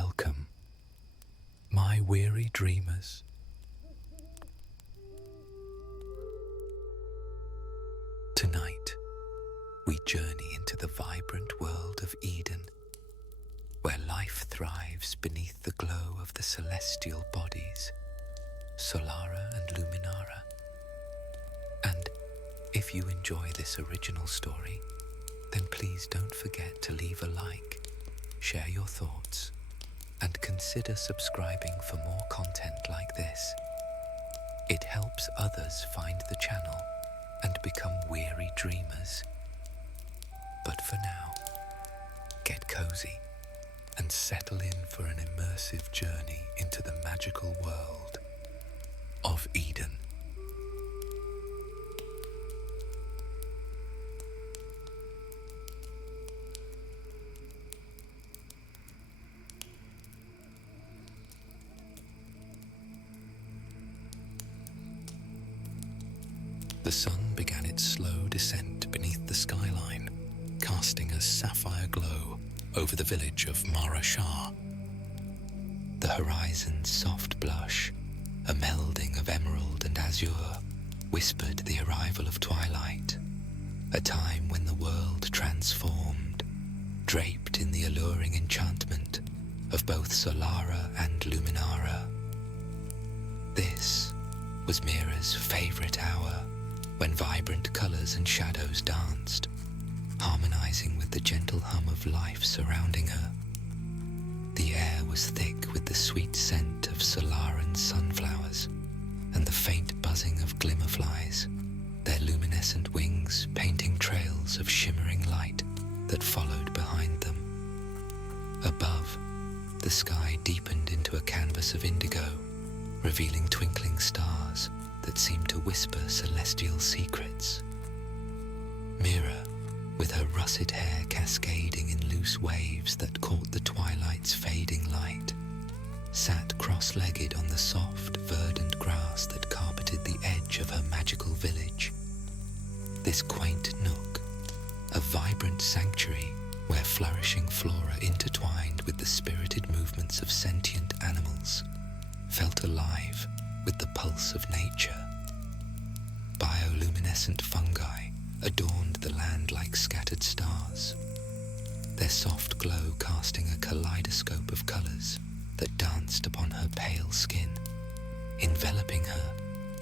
welcome, my weary dreamers. Tonight, we journey into the vibrant world of Eden, where life thrives beneath the glow of the celestial bodies, Solara and Luminara. And if you enjoy this original story, then please don't forget to leave a like, share your thoughts, and consider subscribing for more content like this. It helps others find the channel and become weary dreamers. But for now, get cozy and settle in for an immersive journey into the magical world of Eden. The sun began its slow descent beneath the skyline, casting a sapphire glow over the village of Mara Shah. The horizon's soft blush, a melding of emerald and azure, whispered the arrival of twilight, a time when the world transformed, draped in the alluring enchantment of both Solara and Luminara. This was Mira's favorite hour, when vibrant colors and shadows danced, harmonizing with the gentle hum of life surrounding her. The air was thick with the sweet scent of Solaran sunflowers and the faint buzzing of glimmerflies, their luminescent wings painting trails of shimmering light that followed behind them. Above, the sky deepened into a canvas of indigo, revealing twinkling stars that seemed to whisper celestial secrets. Mira, with her russet hair cascading in loose waves that caught the twilight's fading light, sat cross-legged on the soft, verdant grass that carpeted the edge of her magical village. This quaint nook, a vibrant sanctuary where flourishing flora intertwined with the spirited movements of sentient animals, felt alive with the pulse of nature. Bioluminescent fungi adorned the land like scattered stars, their soft glow casting a kaleidoscope of colors that danced upon her pale skin, enveloping her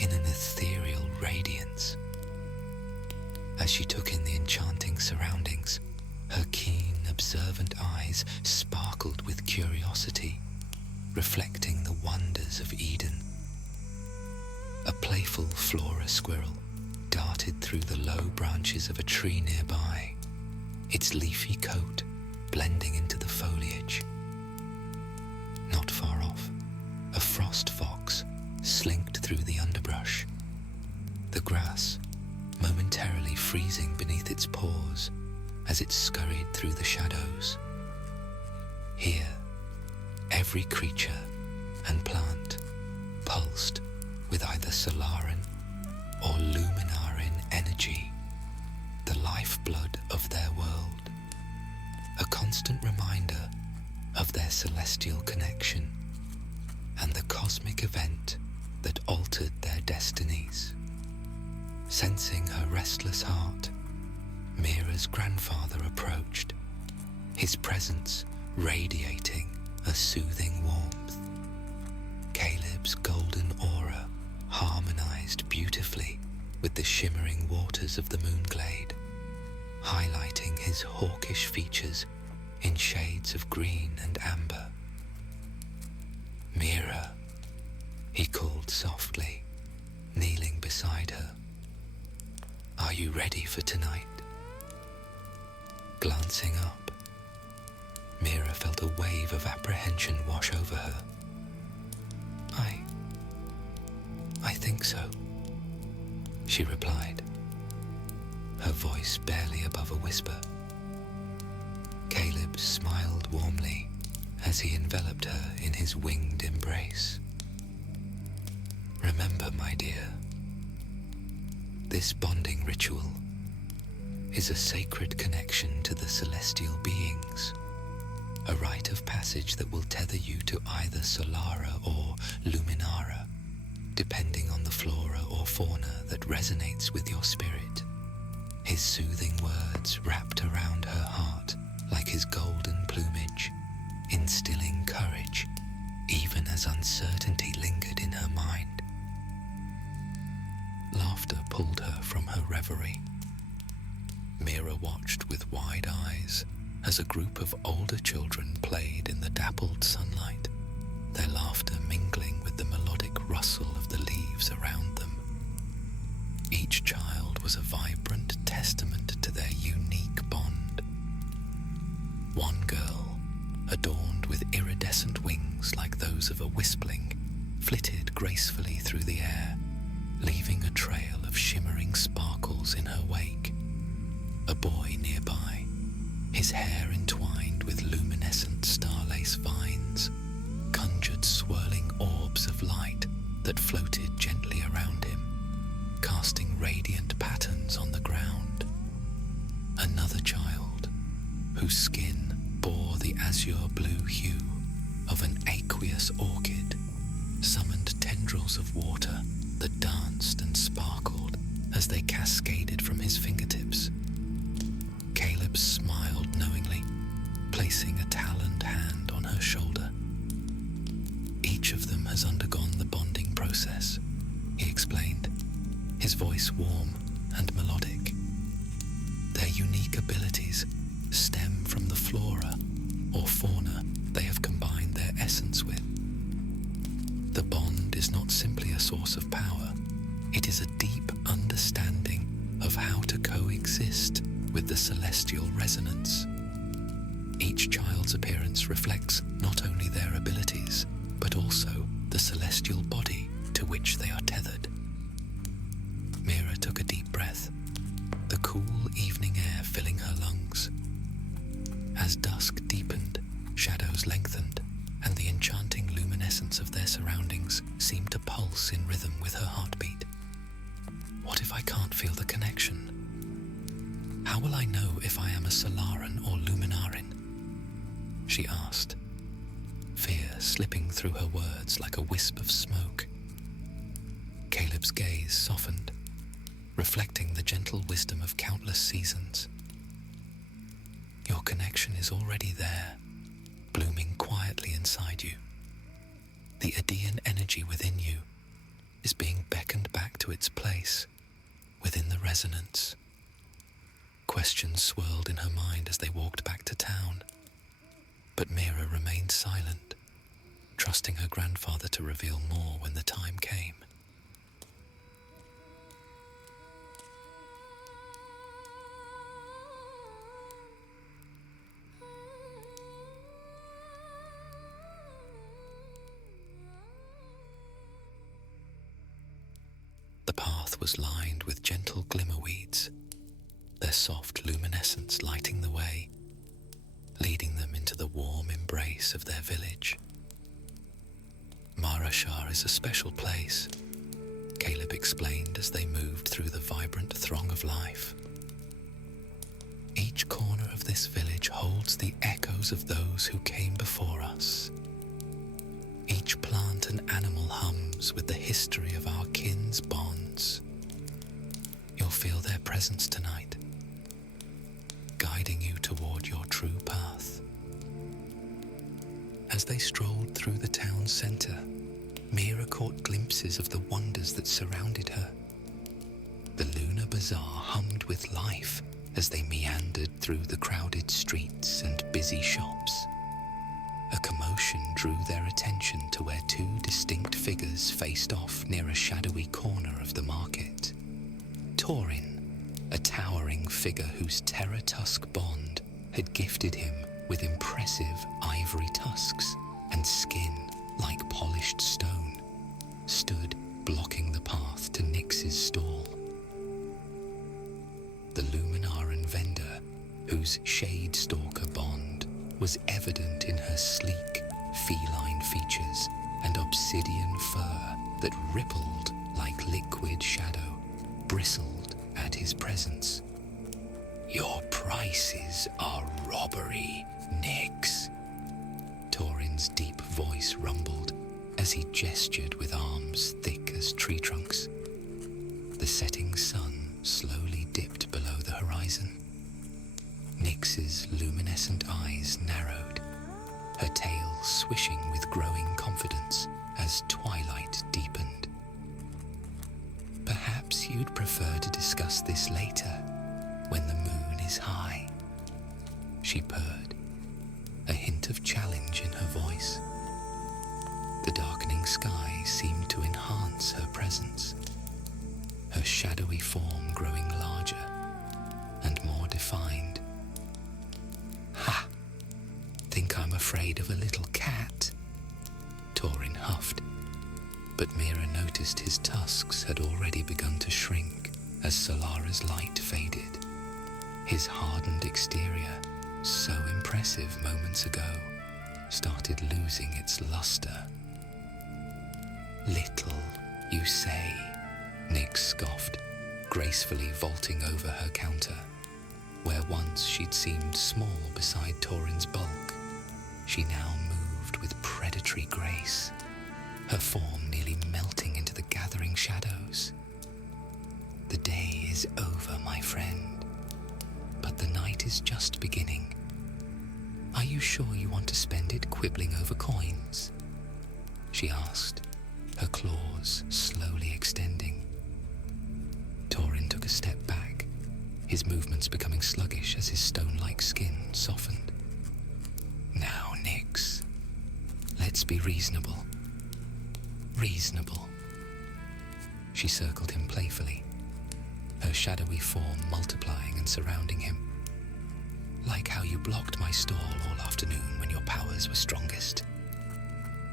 in an ethereal radiance. As she took in the enchanting surroundings, her keen, observant eyes sparkled with curiosity, reflecting the wonders of Eden. A playful flora squirrel darted through the low branches of a tree nearby, its leafy coat blending into the foliage. Not far off, a frost fox slinked through the underbrush, the grass momentarily freezing beneath its paws as it scurried through the shadows. Here, every creature and plant pulsed with either Solaran or Luminaran energy, the lifeblood of their world, a constant reminder of their celestial connection and the cosmic event that altered their destinies. Sensing her restless heart, Mira's grandfather approached, his presence radiating a soothing warmth. Caleb's golden aura harmonized beautifully with the shimmering waters of the moonglade, highlighting his hawkish features in shades of green and amber. Mira, he called softly, kneeling beside her. Are you ready for tonight? Glancing up, Mira felt a wave of apprehension wash over her. I think so, she replied, her voice barely above a whisper. Caleb smiled warmly as he enveloped her in his winged embrace. Remember, my dear, this bonding ritual is a sacred connection to the celestial beings, a rite of passage that will tether you to either Solara or Luminara, depending on the flora or fauna that resonates with your spirit. His soothing words wrapped around her heart like his golden plumage, instilling courage, even as uncertainty lingered in her mind. Laughter pulled her from her reverie. Mira watched with wide eyes as a group of older children played in the dappled sunlight, their laughter mingling with the melodic rustle of the leaves around them. Each child was a vibrant testament to their unique bond. One girl, adorned with iridescent wings like those of a wispling, flitted gracefully through the air, leaving a trail of shimmering sparkles in her wake. A boy nearby, his hair entwined with luminescent starlace vines, conjured swirling orbs of light that floated gently around him, casting radiant patterns on the ground. Another child, whose skin bore the azure blue hue of an aqueous orchid, summoned tendrils of water that danced and sparkled as they cascaded from his fingertips. Caleb smiled knowingly, placing a taloned hand on her shoulder. Each of them has undergone the bonding process, he explained, his voice warm and melodic. Their unique abilities stem from the flora or fauna they have combined their essence with. The bond is not simply a source of power, it is a deep understanding of how to coexist with the celestial resonance. Each child's appearance reflects not only their abilities, but also the celestial body to which they are tethered. Mira took a deep breath, the cool evening air filling her lungs. As dusk deepened, shadows lengthened, and the enchanting luminescence of their surroundings seemed to pulse in rhythm with her heartbeat. What if I can't feel the connection? How will I know if I am a Solaran or Luminarin? She asked, fear slipping through her words like a wisp of smoke. Caleb's gaze softened, reflecting the gentle wisdom of countless seasons. Your connection is already there, blooming quietly inside you. The Aedean energy within you is being beckoned back to its place within the resonance. Questions swirled in her mind as they walked back to town, but Mira remained silent, trusting her grandfather to reveal more when the time came. The path was lined with gentle glimmerweeds, their soft luminescence lighting the way, leading them into the warm embrace of their village. Marashar is a special place, Caleb explained as they moved through the vibrant throng of life. Each corner of this village holds the echoes of those who came before us. Each plant and animal hums with the history of our kin's bonds. You'll feel their presence tonight, guiding you toward your true path. As they strolled through the town centre, Mira caught glimpses of the wonders that surrounded her. The lunar bazaar hummed with life as they meandered through the crowded streets and busy shops. A commotion drew their attention to where two distinct figures faced off near a shadowy corner of the market. Torin, a towering figure whose terra tusk bond had gifted him with impressive ivory tusks and skin like polished stone, stood blocking the path to Nyx's stall. The Luminaran vendor, whose shade stalker bond was evident in her sleek, feline features and obsidian fur that rippled like liquid shadow, bristled at his presence. "Your prices are robbery, Nyx," Torin's deep voice rumbled as he gestured with arms thick as tree trunks. The setting sun slowly dipped below the horizon. Nyx's luminescent eyes narrowed, her tail swishing with growing confidence as twilight deepened. Perhaps you'd prefer to discuss this later, when the moon is high, she purred, a hint of challenge in her voice. The darkening sky seemed to enhance her presence, her shadowy form growing larger and more defined. Ha! Think I'm afraid of a little cat? Torin huffed, but Mira noticed his tusks had already begun to shrink as Solara's light faded. His hardened exterior, so impressive moments ago, started losing its luster. Little, you say? Nyx scoffed, gracefully vaulting over her counter. Where once she'd seemed small beside Torin's bulk, she now moved with predatory grace, her form nearly melting into the gathering shadows. The day is over, my friend, but the night is just beginning. Are you sure you want to spend it quibbling over coins? She asked, her claws slowly extending. Torin took a step back, his movements becoming sluggish as his stone-like skin softened. Now, Nyx, let's be reasonable. Reasonable. She circled him playfully, her shadowy form multiplying and surrounding him. Like how you blocked my stall all afternoon when your powers were strongest.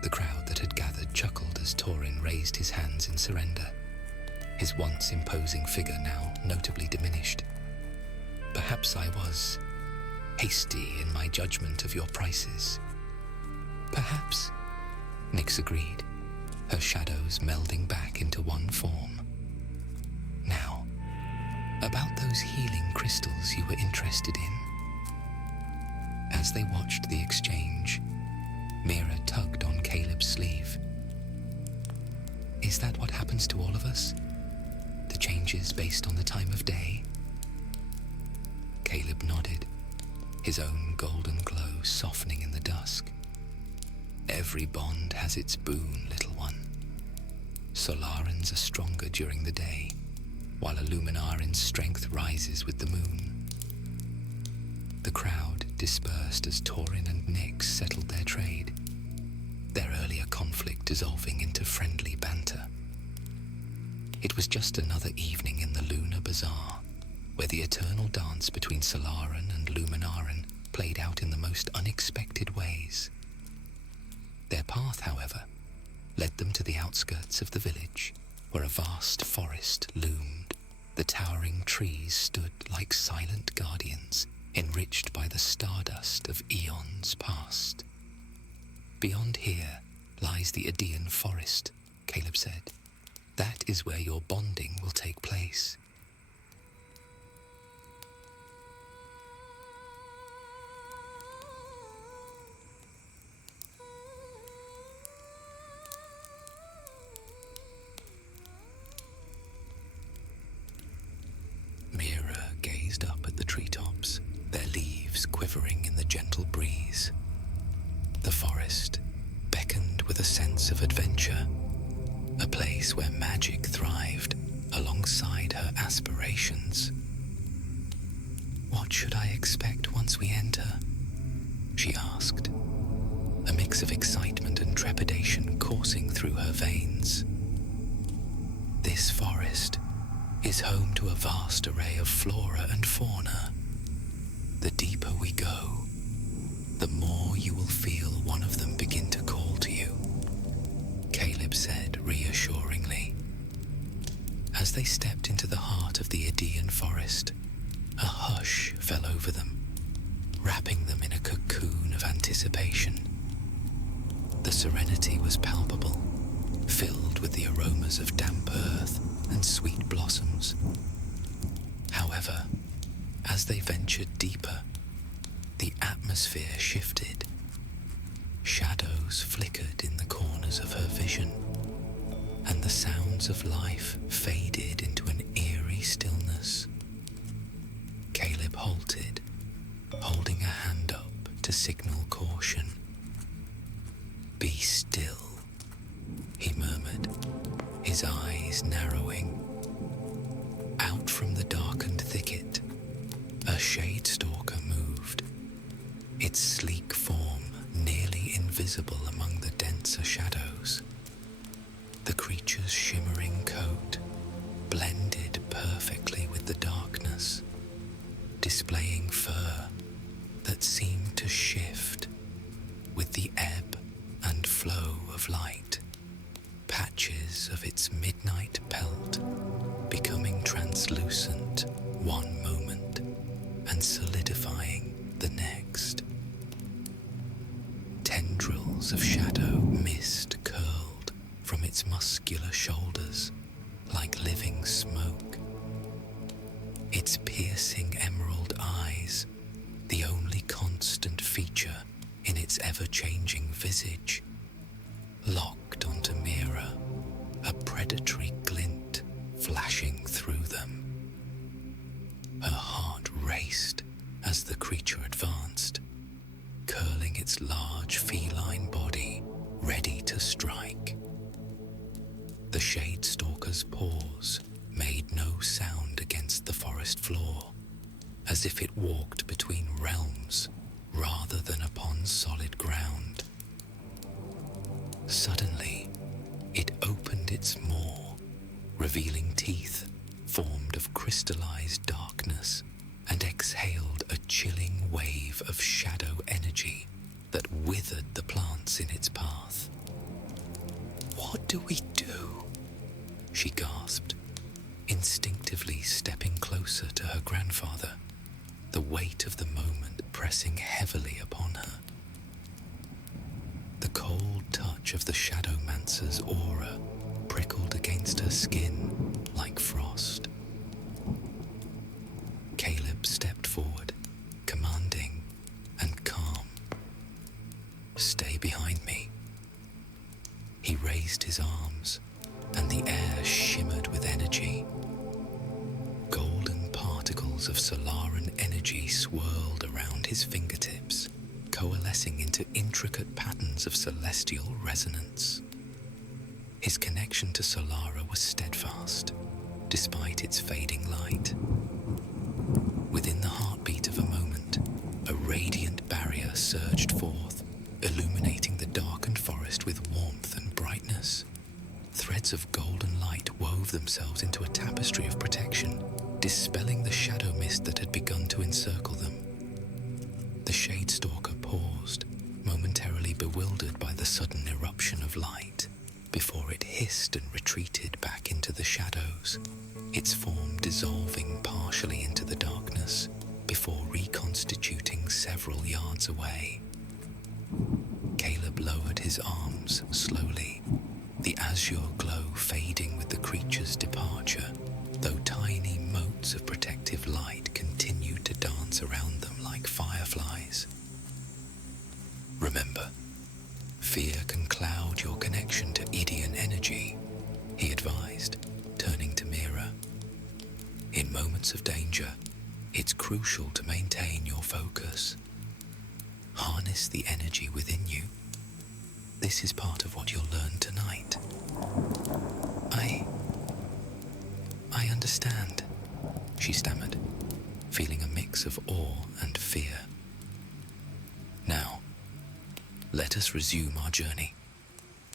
The crowd that had gathered chuckled as Torin raised his hands in surrender, his once imposing figure now notably diminished. Perhaps I was hasty in my judgment of your prices. Perhaps, Nyx agreed, her shadows melding back into one form. Now, about those healing crystals you were interested in. As they watched the exchange, Mira tugged on Caleb's sleeve. Is that what happens to all of us? The changes based on the time of day? Caleb nodded, his own golden glow softening in the dusk. Every bond has its boon, little one. Solarans are stronger during the day, while Illuminarin's strength rises with the moon. The crowd dispersed as Torin and Nyx settled their trade, their earlier conflict dissolving into friendly banter. It was just another evening in the Lunar Bazaar, where the eternal dance between Solaran and Illuminarin played out in the most unexpected ways. Their path, however, led them to the outskirts of the village, where a vast forest loomed. The towering trees stood like silent guardians, enriched by the stardust of eons past. Beyond here lies the Aedean forest, Caleb said. That is where your bonding will take place. Mira gazed up at the treetops, their leaves quivering in the gentle breeze. The forest beckoned with a sense of adventure, a place where magic thrived alongside her aspirations. What should I expect once we enter? She asked, a mix of excitement and trepidation coursing through her veins. This forest is home to a vast array of flora and fauna. The deeper we go, the more you will feel one of them begin to call to you, Caleb said reassuringly. As they stepped into the heart of the Aedean forest, a hush fell over them, wrapping them in a cocoon of anticipation. The serenity was palpable, filled with the aromas of damp earth and sweet blossoms. However, as they ventured deeper, the atmosphere shifted. Shadows flickered in the corners of her vision, and the sounds of life faded into an eerie stillness. Caleb halted, holding a hand up to signal caution. "Be still," he murmured, his eyes narrowing. Out from the darkened thicket, a shade stalker moved, its sleek form nearly invisible among the denser shadows. The creature's shimmering coat blended perfectly with the darkness, displaying fur that seemed to shift with the ebb and flow of light, patches of its midnight pelt becoming translucent one moment and solidifying the next. Tendrils of shadow mist curled from its muscular shoulders like living smoke. Its piercing emerald eyes, the only constant feature in its ever-changing visage, locked onto Mira, a predatory glint flashing through them. Her heart raced as the creature advanced, curling its large feline body, ready to strike. The shade stalker's paws made no sound against the forest floor, as if it walked between realms rather than upon solid ground. Suddenly, it opened its maw, revealing teeth formed of crystallized darkness, and exhaled a chilling wave of shadow energy that withered the plants in its path. "What do we do?" she gasped, instinctively stepping closer to her grandfather, the weight of the moment pressing heavily upon her. The cold touch of the Shadowmancer's aura prickled against her skin like frost. Caleb stepped forward, commanding and calm. "Stay behind me." He raised his arms, and the air shimmered with energy. Golden particles of Solaran energy swirled around his fingertips, coalescing into intricate patterns of celestial resonance. His connection to Solara was steadfast, despite its fading light. Within the heartbeat of a moment, a radiant barrier surged forth, illuminating the darkened forest with warmth and brightness. Threads of golden light wove themselves into a tapestry of protection, dispelling the shadow mist that had begun to encircle them. The shade stalker paused, momentarily bewildered by the sudden eruption of light, before it hissed and retreated back into the shadows, its form dissolving partially into the darkness before reconstituting several yards away. Caleb lowered his arms slowly, the azure glow fading with the creature's departure, though tiny motes of protective light continued to dance around them like fireflies. "Remember, fear can cloud your connection to Idian energy," he advised, turning to Mira. "In moments of danger, it's crucial to maintain your focus. Harness the energy within you. This is part of what you'll learn tonight." I understand," she stammered, feeling a mix of awe and fear. "Now, let us resume our journey,"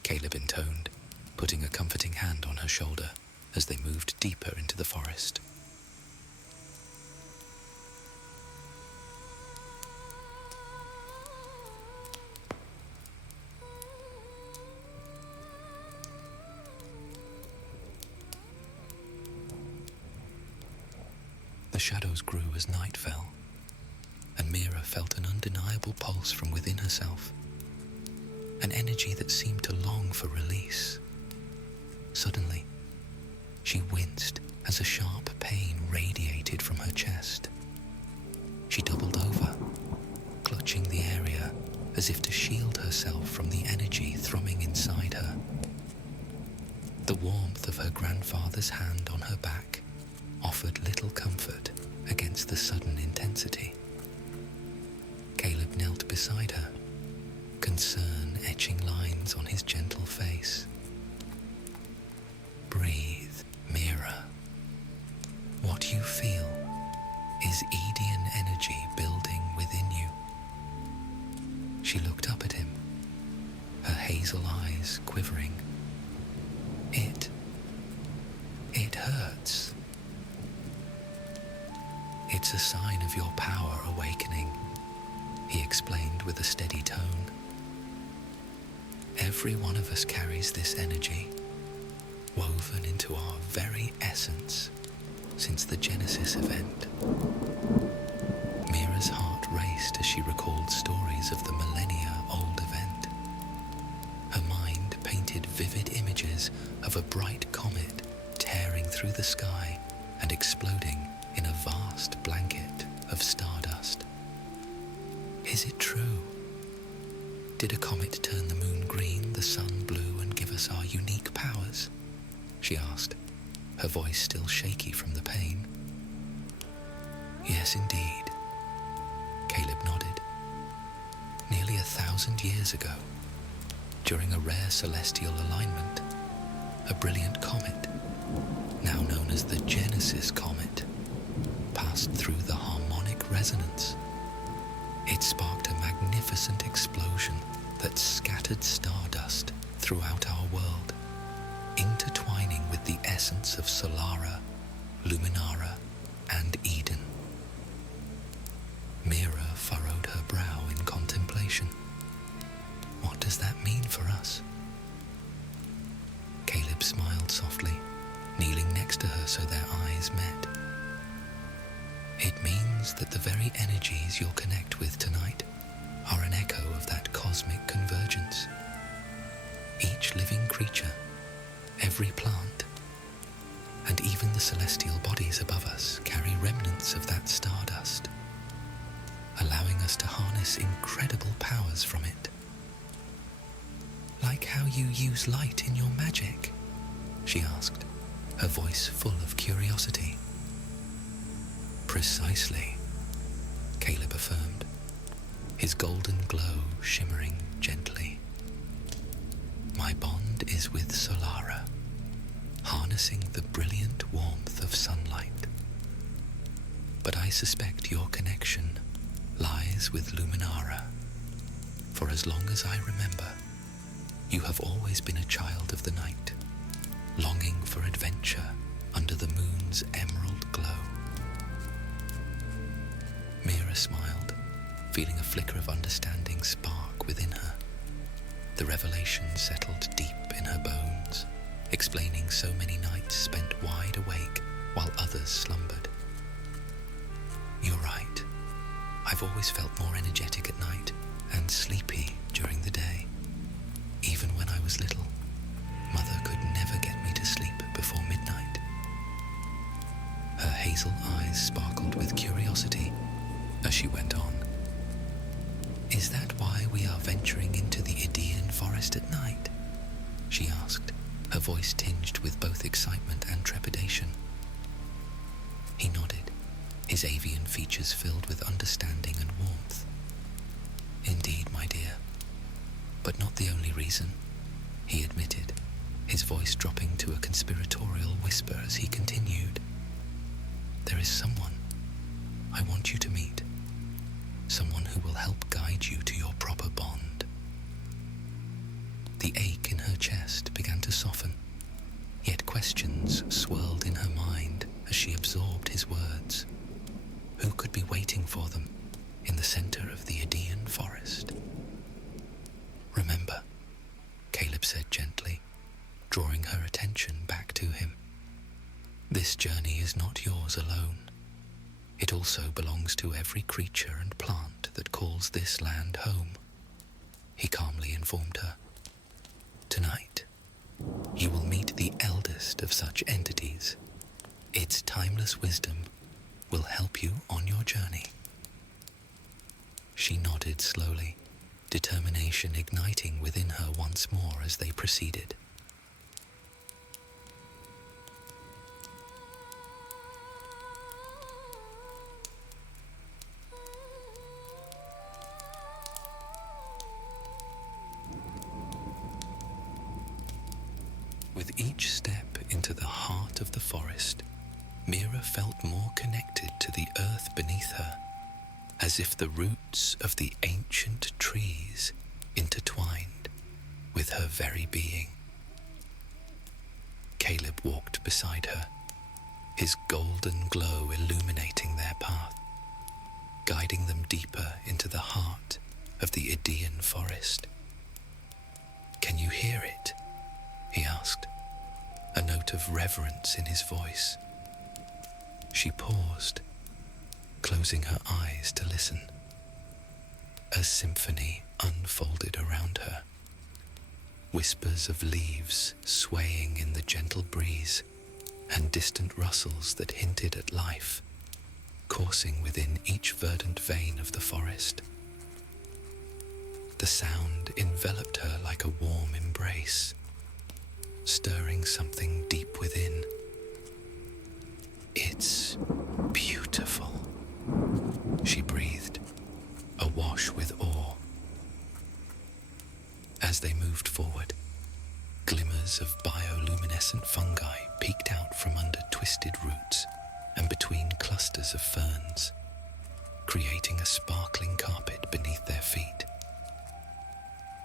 Caleb intoned, putting a comforting hand on her shoulder as they moved deeper into the forest. The shadows grew as night fell, and Mira felt an undeniable pulse from within herself, an energy that seemed to long for release. Suddenly, she winced as a sharp pain radiated from her chest. She doubled over, clutching the area as if to shield herself The warmth of her grandfather's hand on her back offered little comfort against the sudden intensity. Caleb knelt beside her, concern etching lines on his gentle face. Breathe, Mira. What you feel is Edian energy building within you. She looked up at him, her hazel eyes quivering. It hurts. It's a sign of your power awakening, he explained with a steady tone. Every one of us carries this energy, woven into our very essence since the Genesis event. Mira's heart raced as she recalled stories of the millennia-old event. Her mind painted vivid images of a bright comet tearing through the sky and exploding in a vast blanket of stardust. Is it true? Did a comet turn the moon green, the sun blue, and give us our unique powers? She asked, her voice still shaky from the pain. Yes, indeed. Caleb nodded. Nearly 1,000 years ago, during a rare celestial alignment, a brilliant comet, now known as the Genesis Comet, passed through the harmonic resonance. It sparked a magnificent explosion that scattered stardust throughout our world, intertwining with the essence of Solara, Luminara, and Eden. Mira furrowed her brow in contemplation. What does that mean for us? Caleb smiled softly, kneeling next to her so their eyes met. It means that the very energies you'll connect with tonight are an echo of that cosmic convergence. Each living creature, every plant, and even the celestial bodies above us carry remnants of that stardust, allowing us to harness incredible powers from it. Like how you use light in your magic? She asked, her voice full of curiosity. Precisely, Caleb affirmed, his golden glow shimmering gently. My bond is with Solara, harnessing the brilliant warmth of sunlight. But I suspect your connection lies with Luminara, for as long as I remember, you have always been a child of the night, longing for adventure under the moon's emerald glow. Mira smiled, feeling a flicker of understanding spark within her. The revelation settled deep in her bones, explaining so many nights spent wide awake while others slumbered. You're right. I've always felt more energetic at night and sleepy during the day. Even when I was little, Mother could never get me to sleep before midnight. Her hazel eyes sparkled with curiosity as she went on. Is that why we are venturing into the Idaean forest at night? She asked, her voice tinged with both excitement and trepidation. He nodded, his avian features filled with understanding and warmth. Indeed, my dear, but not the only reason, he admitted, his voice dropping to a conspiratorial whisper as he continued. There is someone I want you to meet, someone who will help guide you to your proper bond. The ache in her chest began to soften, yet questions swirled in her mind as she absorbed his words. Who could be waiting for them in the center of the Idaean forest? Remember, Caleb said gently, drawing her attention back to him. This journey is not yours alone. It also belongs to every creature and plant that calls this land home, he calmly informed her. Tonight, you will meet the eldest of such entities. Its timeless wisdom will help you on your journey. She nodded slowly, determination igniting within her once more as they proceeded. each step into the heart of the forest, Mira felt more connected to the earth beneath her, as if the roots of the ancient trees intertwined with her very being. Caleb walked beside her, his golden glow illuminating their path, guiding them deeper into the heart of the Idaean forest. "Can you hear it?" he asked, a note of reverence in his voice. She paused, closing her eyes to listen. A symphony unfolded around her, whispers of leaves swaying in the gentle breeze, and distant rustles that hinted at life, coursing within each verdant vein of the forest. The sound enveloped her like a warm embrace, stirring something deep within. "It's beautiful," she breathed, awash with awe. As they moved forward, glimmers of bioluminescent fungi peeked out from under twisted roots and between clusters of ferns, creating a sparkling carpet beneath their feet.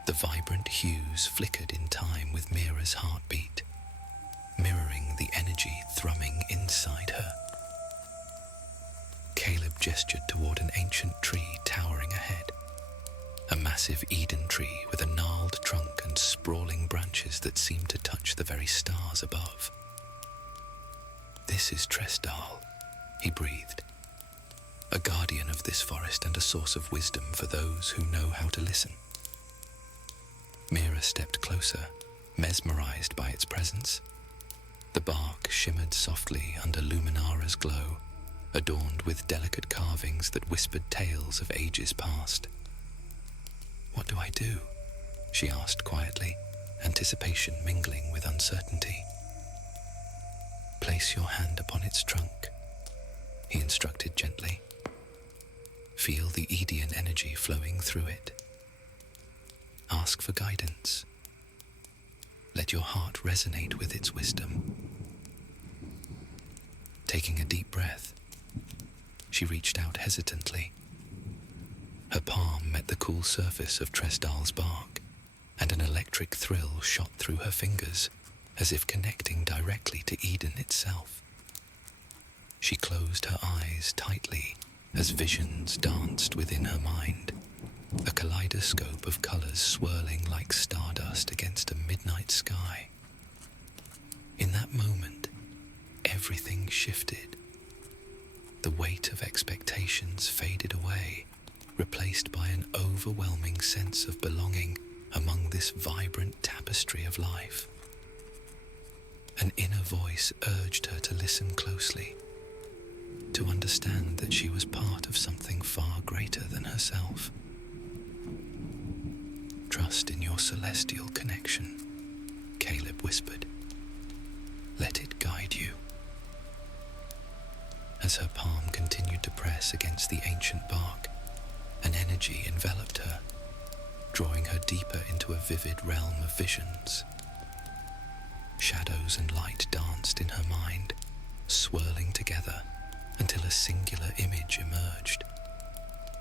The vibrant hues flickered in time with Mira's heartbeat, mirroring the energy thrumming inside her. Caleb gestured toward an ancient tree towering ahead, a massive Eden tree with a gnarled trunk and sprawling branches that seemed to touch the very stars above. "This is Tresdal," he breathed, "a guardian of this forest and a source of wisdom for those who know how to listen." Mira stepped closer, mesmerized by its presence. The bark shimmered softly under Luminara's glow, adorned with delicate carvings that whispered tales of ages past. "What do I do?" she asked quietly, anticipation mingling with uncertainty. "Place your hand upon its trunk," he instructed gently. "Feel the Edean energy flowing through it. Ask for guidance. Let your heart resonate with its wisdom." Taking a deep breath, she reached out hesitantly. Her palm met the cool surface of Tresdal's bark, and an electric thrill shot through her fingers, as if connecting directly to Eden itself. She closed her eyes tightly as visions danced within her mind, a kaleidoscope of colors swirling like stardust against a midnight sky. In that moment, everything shifted. The weight of expectations faded away, replaced by an overwhelming sense of belonging among this vibrant tapestry of life. An inner voice urged her to listen closely, to understand that she was part of something far greater than herself. "Trust in your celestial connection," Caleb whispered. "Let it guide you." As her palm continued to press against the ancient bark, an energy enveloped her, drawing her deeper into a vivid realm of visions. Shadows and light danced in her mind, swirling together until a singular image emerged.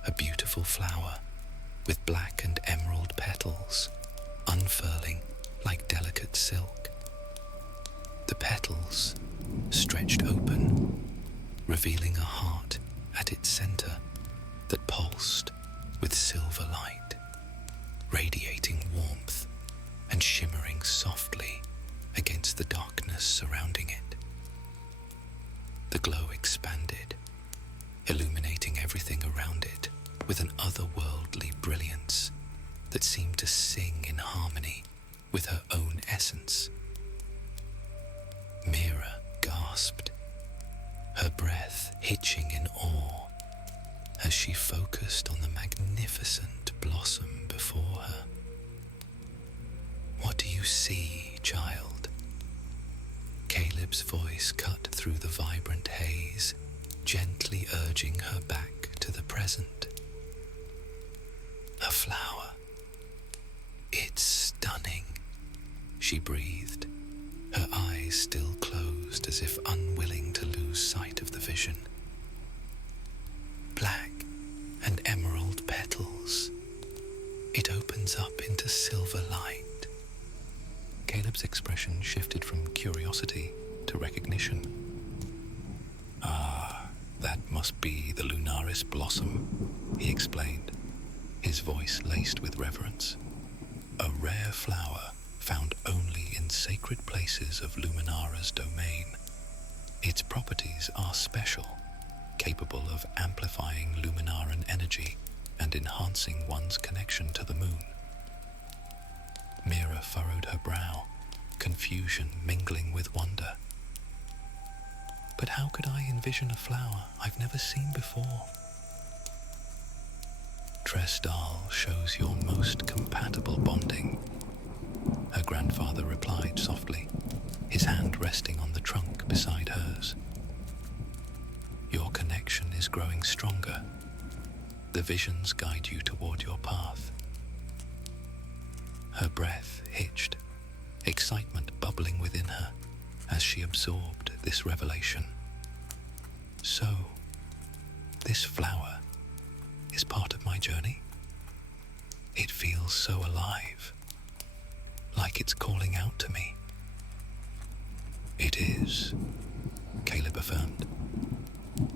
A beautiful flower with black and emerald petals, unfurling like delicate silk. The petals stretched open, revealing a heart at its center that pulsed with silver light, radiating warmth and shimmering softly against the darkness surrounding it. The glow expanded, illuminating everything around it with an otherworldly brilliance that seemed to sing in harmony with her own essence. Mira gasped, her breath hitching in awe as she focused on the magnificent blossom before her. "What do you see, child?" Caleb's voice cut through the vibrant haze, gently urging her back to the present. "A flower. It's stunning," she breathed, her eyes still closed as if unwilling to lose sight of the vision. Black and emerald petals. It opens up into silver light. Caleb's expression shifted from curiosity to recognition. Ah, that must be the lunaris blossom, he explained, his voice laced with reverence. A rare flower found only in sacred places of Luminara's domain. Its properties are special, capable of amplifying Luminaran energy and enhancing one's connection to the moon. Mira furrowed her brow, confusion mingling with wonder. But how could I envision a flower I've never seen before? Tresdal shows your most compatible bonding, her grandfather replied softly, his hand resting on the trunk beside hers. Your connection is growing stronger. The visions guide you toward your path. Her breath hitched, excitement bubbling within her as she absorbed this revelation. So, this flower is part of my journey? It feels so alive, like it's calling out to me. It is, Caleb affirmed.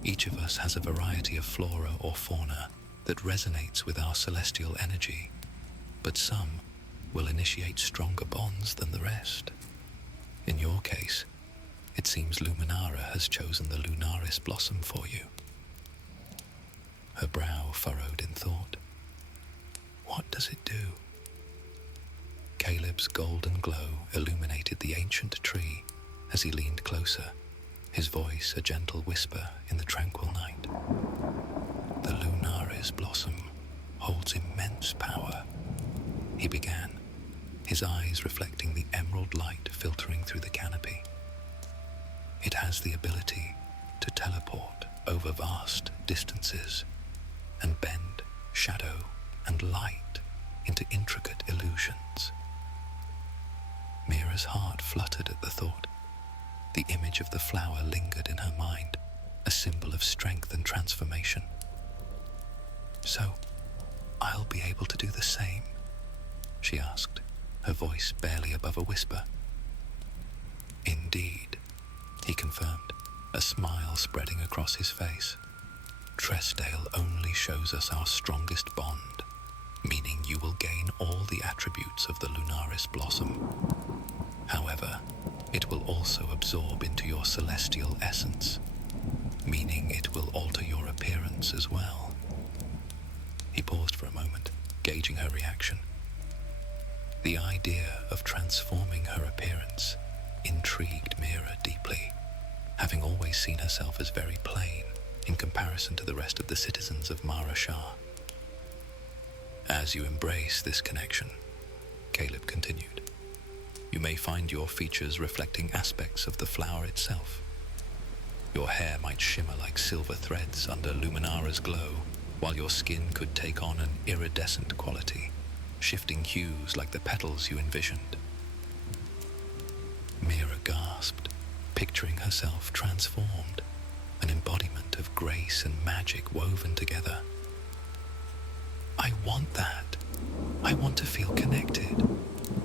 Each of us has a variety of flora or fauna that resonates with our celestial energy, but some will initiate stronger bonds than the rest. In your case, it seems Luminara has chosen the lunaris blossom for you. Her brow furrowed in thought. What does it do? Caleb's golden glow illuminated the ancient tree as he leaned closer, his voice a gentle whisper in the tranquil night. The lunaris blossom holds immense power, he began, his eyes reflecting the emerald light filtering through the canopy. It has the ability to teleport over vast distances and bend shadow and light into intricate illusions. Mira's heart fluttered at the thought. The image of the flower lingered in her mind, a symbol of strength and transformation. So, I'll be able to do the same? She asked, her voice barely above a whisper. Indeed, he confirmed, a smile spreading across his face. Tresdale only shows us our strongest bond, meaning you will gain all the attributes of the lunaris blossom. However, it will also absorb into your celestial essence, meaning it will alter your appearance as well. He paused for a moment, gauging her reaction. The idea of transforming her appearance intrigued Mira deeply, having always seen herself as very plain in comparison to the rest of the citizens of Mara Shah. As you embrace this connection, Caleb continued, you may find your features reflecting aspects of the flower itself. Your hair might shimmer like silver threads under Luminara's glow, while your skin could take on an iridescent quality, shifting hues like the petals you envisioned. Mira gasped, picturing herself transformed, an embodiment of grace and magic woven together. I want that. I want to feel connected,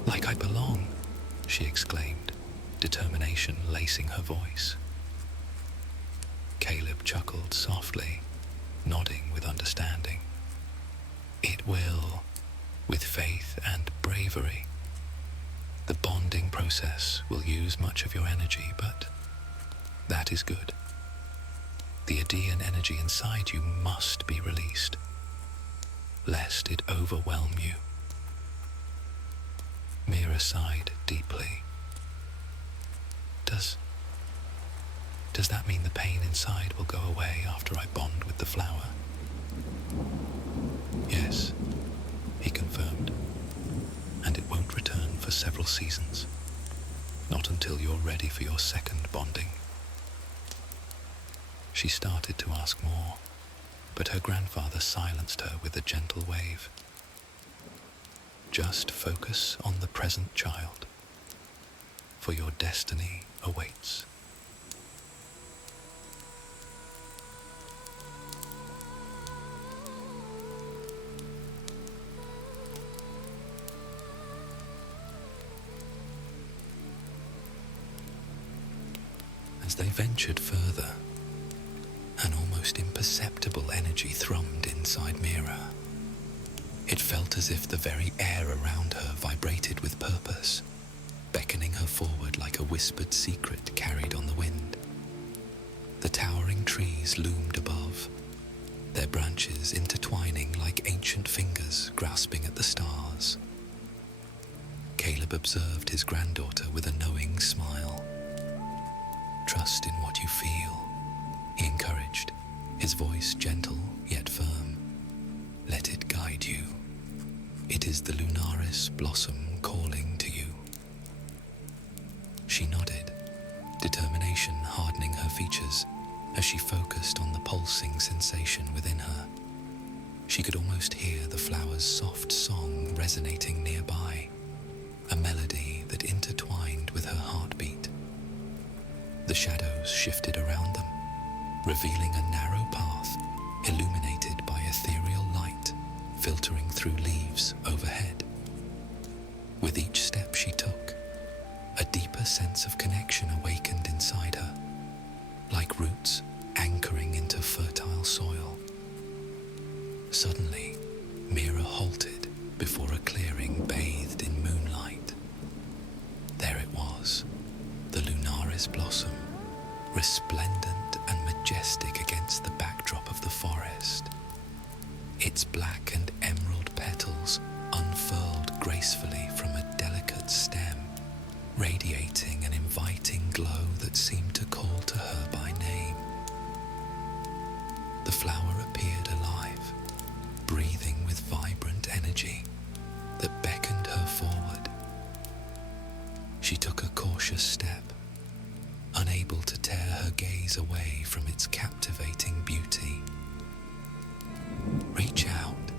like I belong, she exclaimed, determination lacing her voice. Caleb chuckled softly, nodding with understanding. It will, with faith and bravery. The bonding process will use much of your energy, but that is good. The Aedean energy inside you must be released, lest it overwhelm you. Mira sighed deeply. Does that mean the pain inside will go away after I bond with the flower? Yes, he confirmed, and it won't return for several seasons, not until you're ready for your second bonding. She started to ask more, but her grandfather silenced her with a gentle wave. Just focus on the present, child. for your destiny awaits. As they ventured further, an almost imperceptible energy thrummed inside Mira. It felt as if the very air around her vibrated with purpose, beckoning her forward like a whispered secret carried on the wind. The towering trees loomed above, their branches intertwining like ancient fingers grasping at the stars. Caleb observed his granddaughter with a knowing smile. "Trust in what you feel," he encouraged, his voice gentle yet firm. "Let it guide you. It is the lunaris blossom calling to you." She nodded, determination hardening her features as she focused on the pulsing sensation within her. She could almost hear the flower's soft song resonating nearby, a melody that intertwined with her heartbeat. The shadows shifted around them, revealing a narrow path illuminated by ethereal light filtering through leaves overhead. With each step she took, a deeper sense of connection awakened inside her, like roots anchoring into fertile soil. Suddenly, Mira halted before a clearing bathed in moonlight. There it was, the lunaris blossom, resplendent and majestic against the backdrop of the forest. Its black and emerald petals unfurled gracefully from a delicate stem, radiating an inviting glow that seemed to call to her by name. The flower appeared alive, breathing with vibrant energy that beckoned her forward. She took a cautious step, unable to tear her gaze away from its captivating beauty. "Reach out,"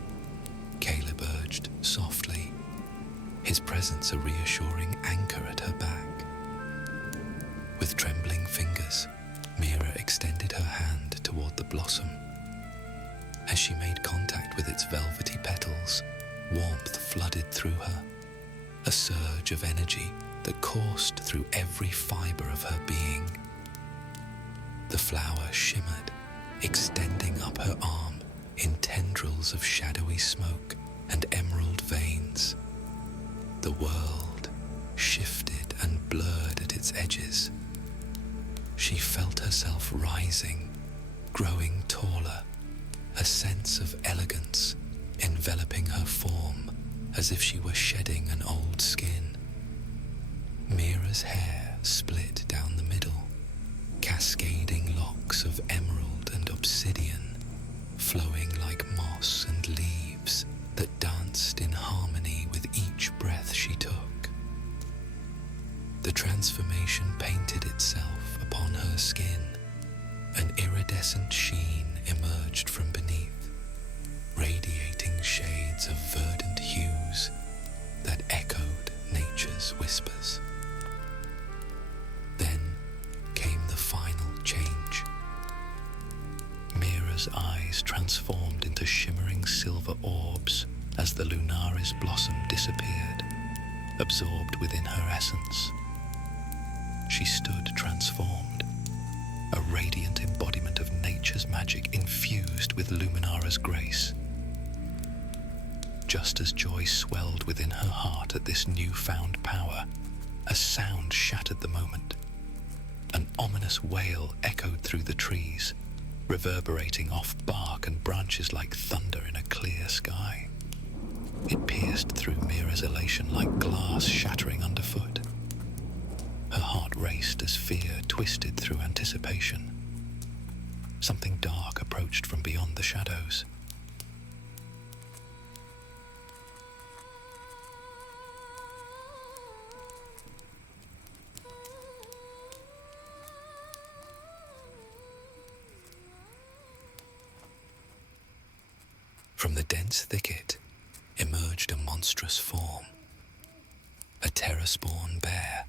Caleb urged softly, his presence a reassuring anchor at her back. With trembling fingers, Mira extended her hand toward the blossom. As she made contact with its velvety petals, warmth flooded through her, a surge of energy that coursed through every fiber of her being. The flower shimmered, extending up her arm in tendrils of shadowy smoke and emerald veins. The world shifted and blurred at its edges. She felt herself rising, growing taller, a sense of elegance enveloping her form as if she were shedding an old skin. Mira's hair split down the middle, cascading locks of emerald and obsidian, flowing like moss and leaves that danced in harmony with each breath she took. The transformation painted itself upon her skin. An iridescent sheen emerged from beneath, radiating shades of verdant hues that echoed nature's whispers. Then came the final change. Mira's eyes transformed into shimmering silver orbs as the lunaris blossom disappeared, absorbed within her essence. She stood transformed, a radiant embodiment of nature's magic infused with Luminara's grace. Just as joy swelled within her heart at this newfound power, a sound shattered the moment. An ominous wail echoed through the trees, reverberating off bark and branches like thunder in a clear sky. It pierced through Mira's elation like glass shattering underfoot. Her heart raced as fear twisted through anticipation. Something dark approached from beyond the shadows. From the dense thicket emerged a monstrous form, a terror-spawn bear,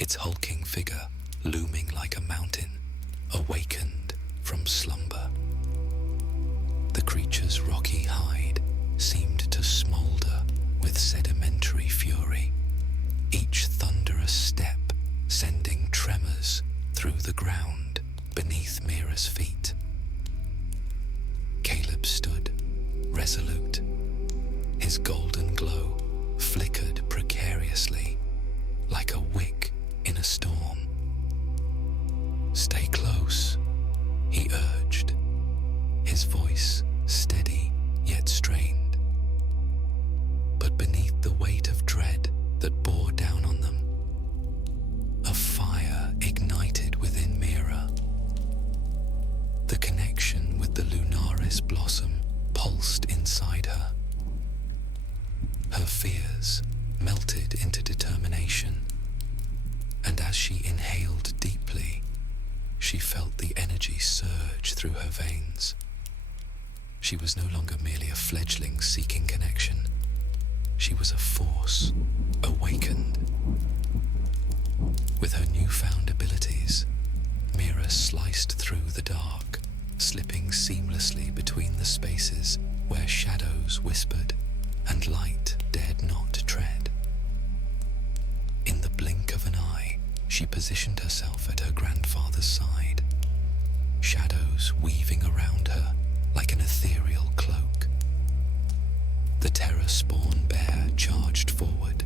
its hulking figure looming like a mountain, awakened from slumber. The creature's rocky hide seemed to smoulder with sedimentary fury, each thunderous step sending tremors through the ground beneath Mira's feet. Caleb stood, resolute. His golden glow flickered precariously, like a wick in a storm. "Stay close," he urged, his voice steady yet strained. But beneath the weight of dread that bore down on them, a fire ignited within Mira. The connection with the lunaris blossom pulsed inside her. Her fears melted into determination, and as she inhaled deeply, she felt the energy surge through her veins. She was no longer merely a fledgling seeking connection. She was a force, awakened. With her newfound abilities, Mira sliced through the dark, slipping seamlessly between the spaces where shadows whispered and light dared not tread. In the blink of an eye, she positioned herself at her grandfather's side, shadows weaving around her like an ethereal cloak. The terror-spawn bear charged forward,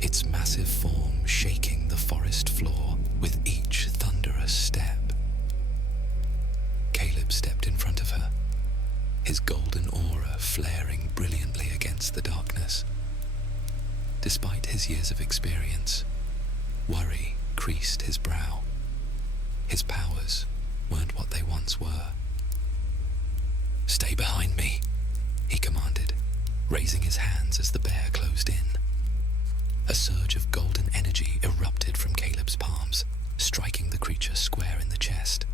its massive form shaking the forest floor with each thunderous step. Caleb stepped in front of her, his golden aura flaring brilliantly against the darkness. Despite his years of experience, worry creased his brow. His powers weren't what they once were. "Stay behind me," he commanded, raising his hands as the bear closed in. A surge of golden energy erupted from Caleb's palms, striking the creature square in the chest.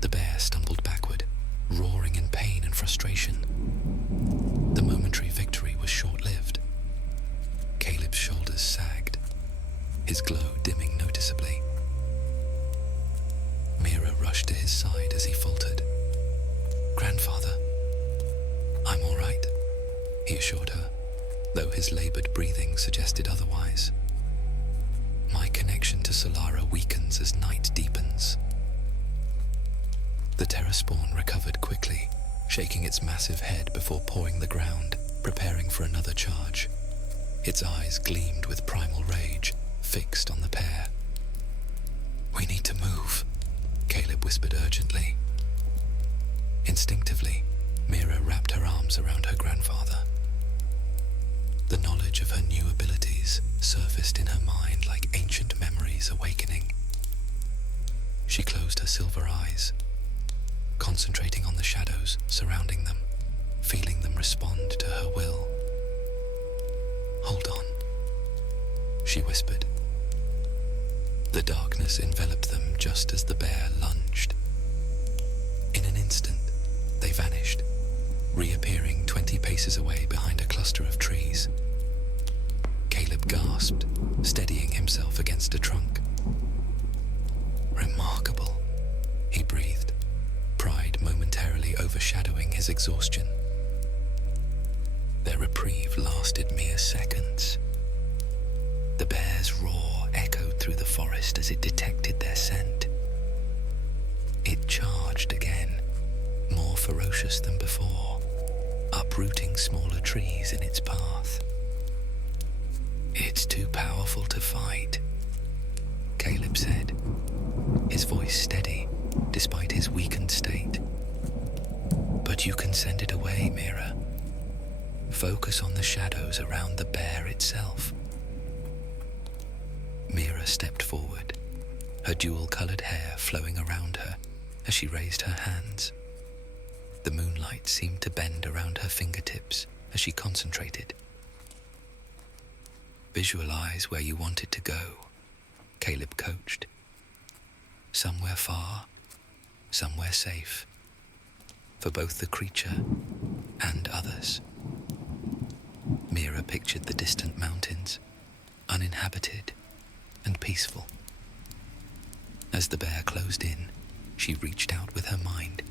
The bear stumbled backward, roaring in pain and frustration. The momentary victory was short-lived. Caleb's shoulders sagged, his glow dimming noticeably. Mira rushed to his side as he faltered. "Grandfather, I'm all right," he assured her, though his labored breathing suggested otherwise. "My connection to Solara weakens as night deepens." The terror spawn recovered quickly, shaking its massive head before pawing the ground, preparing for another charge. Its eyes gleamed with primal rage, fixed on the pair. "We need to move," Caleb whispered urgently. Instinctively, Mira wrapped her arms around her grandfather. The knowledge of her new abilities surfaced in her mind like ancient memories awakening. She closed her silver eyes, concentrating on the shadows surrounding them, feeling them respond to her will. "Hold on," she whispered. The darkness enveloped them just as the bear lunged. In an instant, they vanished, reappearing 20 paces away behind a cluster of trees. Caleb gasped, steadying himself against a trunk. "Remarkable," he breathed, pride momentarily overshadowing his exhaustion. Their reprieve lasted mere seconds. The bear's roar echoed through the forest as it detected their scent. It charged again, more ferocious than before, uprooting smaller trees in its path. "It's too powerful to fight," Caleb said, his voice steady despite his weakened state. "But you can send it away, Mira. Focus on the shadows around the bear itself." Mira stepped forward, her dual-colored hair flowing around her as she raised her hands. The moonlight seemed to bend around her fingertips as she concentrated. "Visualize where you want it to go," Caleb coached. "Somewhere far, somewhere safe, for both the creature and others." Mira pictured the distant mountains, uninhabited, and peaceful. As the bear closed in, she reached out with her mind,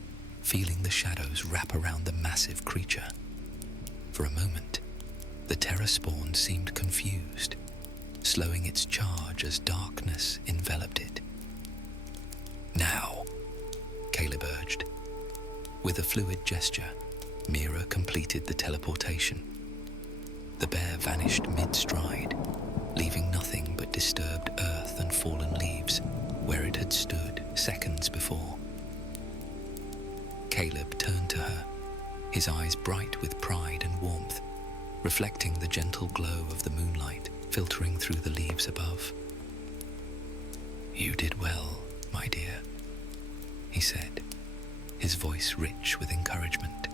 feeling the shadows wrap around the massive creature. For a moment, the terror spawn seemed confused, slowing its charge as darkness enveloped it. "Now," Caleb urged. With a fluid gesture, Mira completed the teleportation. The bear vanished mid-stride, leaving nothing but disturbed earth and fallen leaves where it had stood seconds before. Caleb turned to her, his eyes bright with pride and warmth, reflecting the gentle glow of the moonlight filtering through the leaves above. "You did well, my dear," he said, his voice rich with encouragement.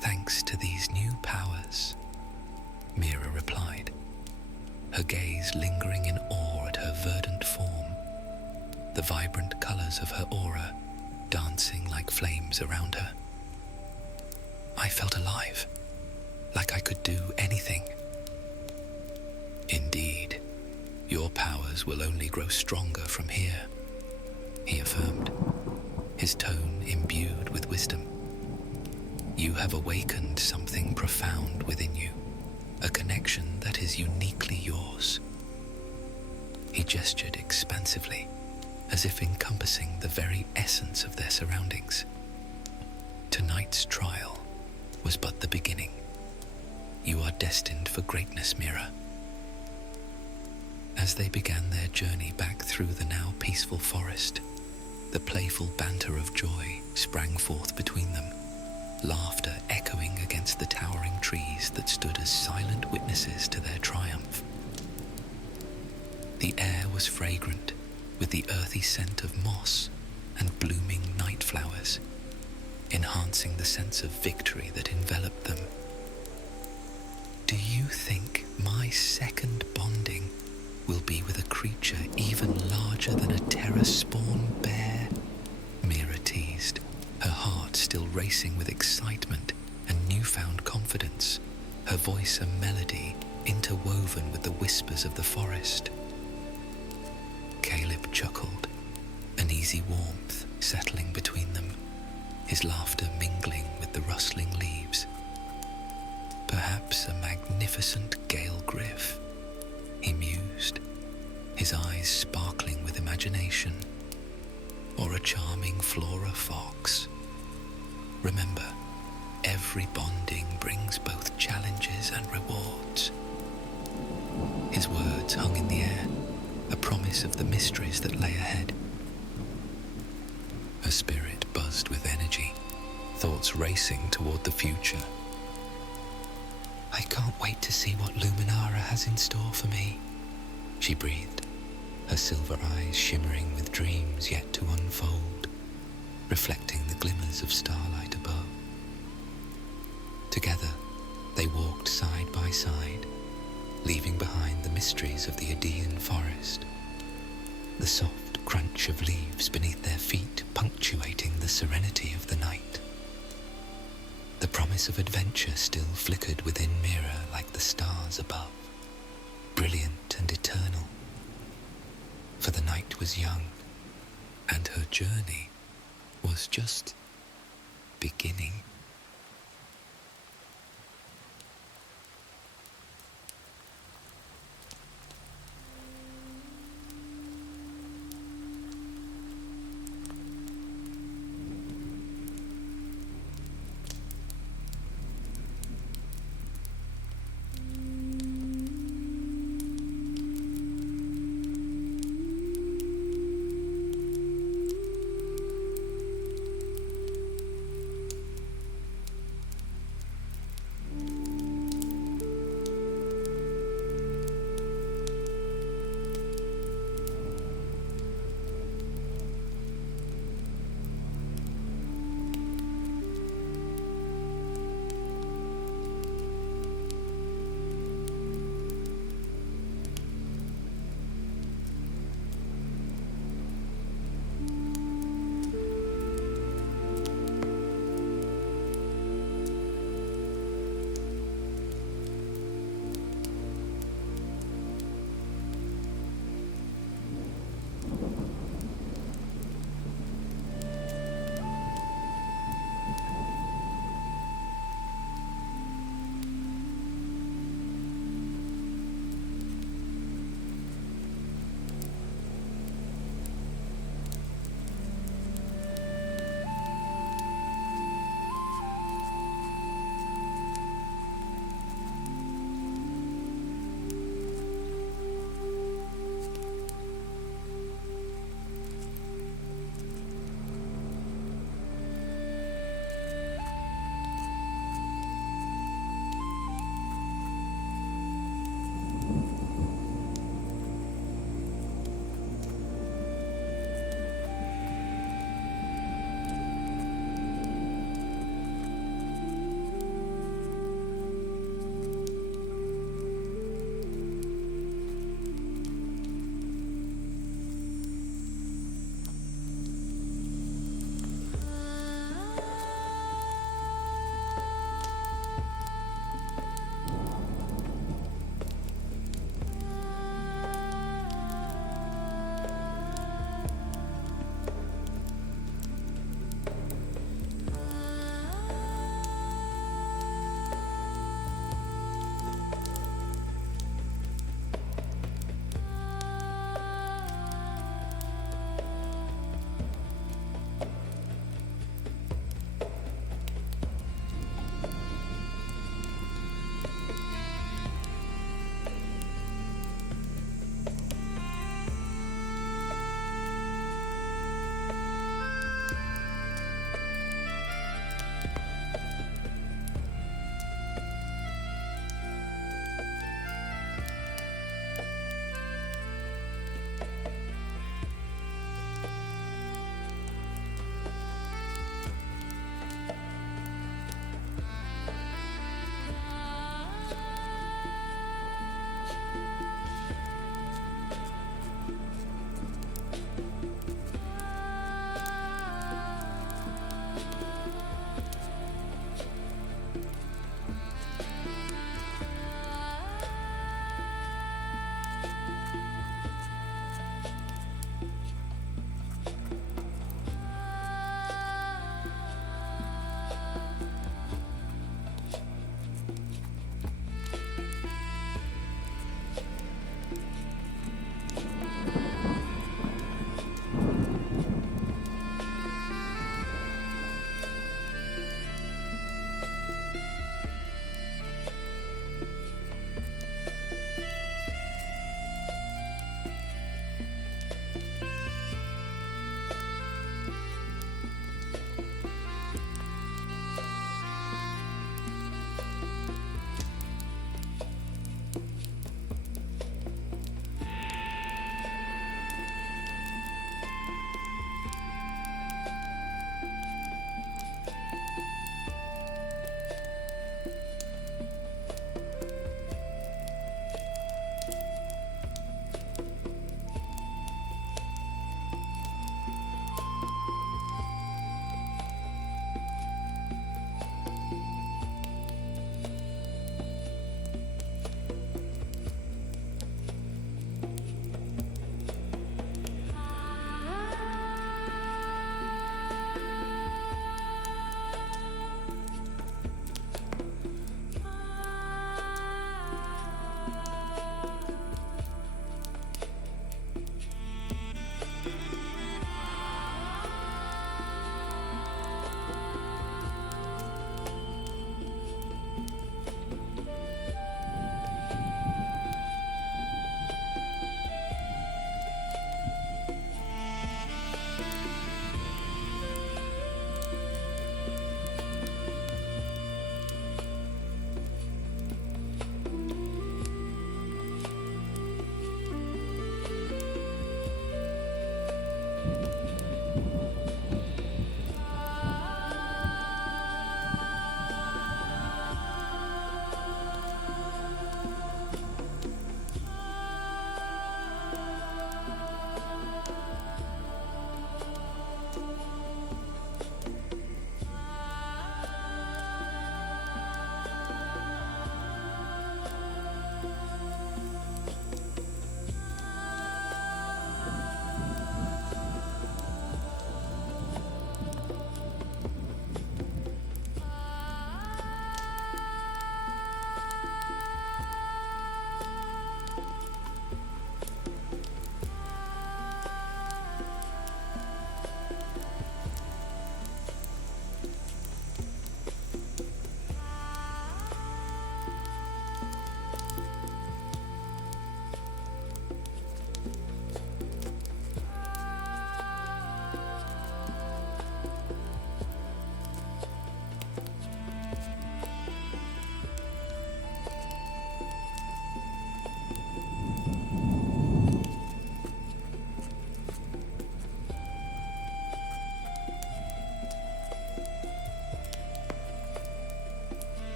"Thanks to these new powers," Mira replied, her gaze lingering in awe at her verdant form, the vibrant colors of her aura dancing like flames around her. "I felt alive, like I could do anything." "Indeed, your powers will only grow stronger from here," he affirmed, his tone imbued with wisdom. "You have awakened something profound within you, a connection that is uniquely yours." He gestured expansively, as if encompassing the very essence of their surroundings. "Tonight's trial was but the beginning. You are destined for greatness, Mira." As they began their journey back through the now peaceful forest, the playful banter of joy sprang forth between them, laughter echoing against the towering trees that stood as silent witnesses to their triumph. The air was fragrant, with the earthy scent of moss and blooming night flowers, enhancing the sense of victory that enveloped them. "Do you think my second bonding will be with a creature even larger than a terror-spawn bear?" Mira teased, her heart still racing with excitement and newfound confidence, her voice a melody interwoven with the whispers of the forest. Caleb chuckled, an easy warmth settling between them, his laughter mingling with the rustling leaves. "Perhaps a magnificent gale griff," he mused, his eyes sparkling with imagination, "or a charming flora fox. Remember, every bonding brings both challenges and rewards." His words hung in the air, a promise of the mysteries that lay ahead. Her spirit buzzed with energy, thoughts racing toward the future. "I can't wait to see what Luminara has in store for me," she breathed, her silver eyes shimmering with dreams yet to unfold, reflecting the glimmers of starlight above. Together, they walked side by side, leaving behind the mysteries of the Aegean forest, the soft crunch of leaves beneath their feet punctuating the serenity of the night. The promise of adventure still flickered within Mira like the stars above, brilliant and eternal. For the night was young, and her journey was just beginning.